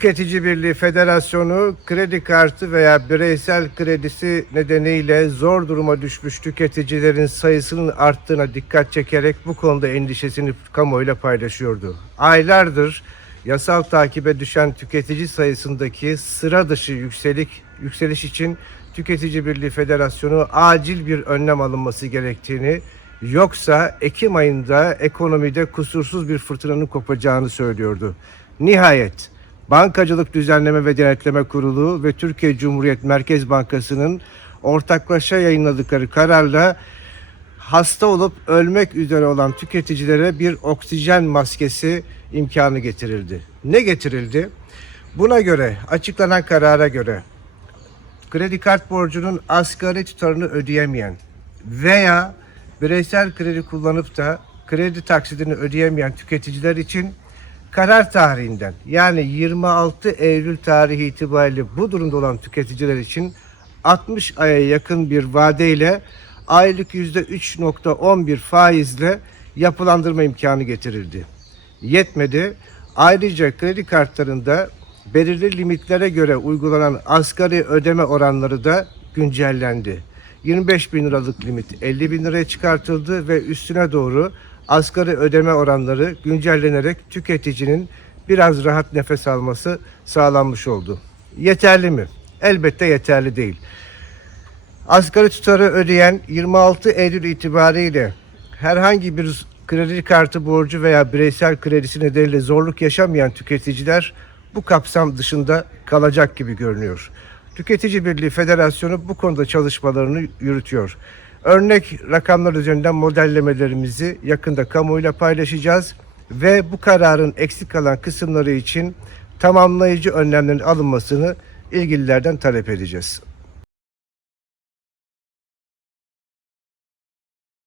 Tüketici Birliği Federasyonu kredi kartı veya bireysel kredisi nedeniyle zor duruma düşmüş tüketicilerin sayısının arttığına dikkat çekerek bu konuda endişesini kamuoyuyla paylaşıyordu. Aylardır yasal takibe düşen tüketici sayısındaki sıra dışı yükselik yükseliş için Tüketici Birliği Federasyonu acil bir önlem alınması gerektiğini yoksa Ekim ayında ekonomide kusursuz bir fırtınanın kopacağını söylüyordu. Nihayet Bankacılık Düzenleme ve Denetleme Kurulu ve Türkiye Cumhuriyet Merkez Bankası'nın ortaklaşa yayınladıkları kararla hasta olup ölmek üzere olan tüketicilere bir oksijen maskesi imkanı getirildi. Ne getirildi? Buna göre açıklanan karara göre kredi kart borcunun asgari tutarını ödeyemeyen veya bireysel kredi kullanıp da kredi taksidini ödeyemeyen tüketiciler için karar tarihinden yani 26 Eylül tarihi itibariyle bu durumda olan tüketiciler için 60 aya yakın bir vadeyle aylık %3.11 faizle yapılandırma imkanı getirildi. Yetmedi. Ayrıca kredi kartlarında belirli limitlere göre uygulanan asgari ödeme oranları da güncellendi. 25 bin liralık limit 50 bin liraya çıkartıldı ve üstüne doğru asgari ödeme oranları güncellenerek tüketicinin biraz rahat nefes alması sağlanmış oldu. Yeterli mi? Elbette yeterli değil. Asgari tutarı ödeyen 26 Eylül itibariyle herhangi bir kredi kartı borcu veya bireysel kredisi nedeniyle zorluk yaşamayan tüketiciler bu kapsam dışında kalacak gibi görünüyor. Tüketici Birliği Federasyonu bu konuda çalışmalarını yürütüyor. Örnek rakamlar üzerinden modellemelerimizi yakında kamuoyuyla paylaşacağız ve bu kararın eksik kalan kısımları için tamamlayıcı önlemlerin alınmasını ilgililerden talep edeceğiz.